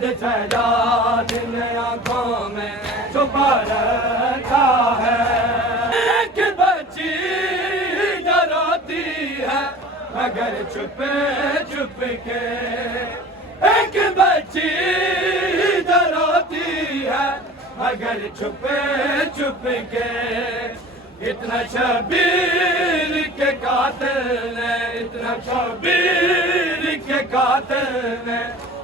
سجاد نے آنکھوں میں چھپا رکھا ہے، ایک بچی جو روتی ہے مگر چھپ چھپ کے، ایک بچی جو روتی ہے مگر چھپ چھپ کے، اتنا شبیر کے قاتل نے، اتنا شبیر کے قاتل نے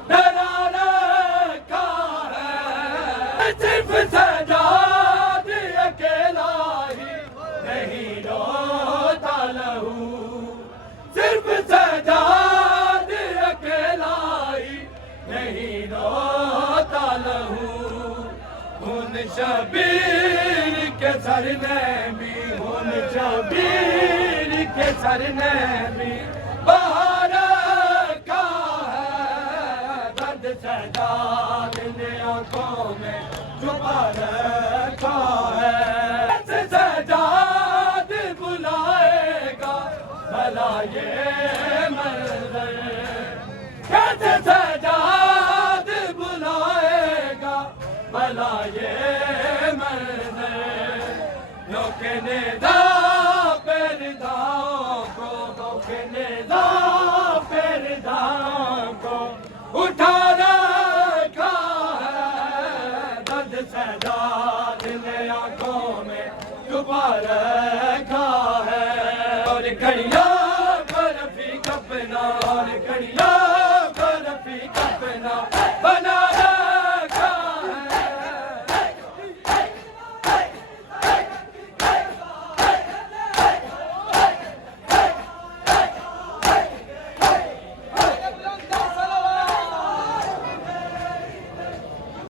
ڈرا رکھا ہے، صرف سجاد اکیلا ہی نہیں روتا لہو، صرف سجاد اکیلا ہی نہیں روتا لہو، خون شبیر کے سر نے بھی، خون شبیر کے سر نے بھی بہا رکھا ہے، درد سجاد نے آنکھوں میں چھپا رکھا ہے، سجاد بلائے گا بھلا یہ منظر، کیسے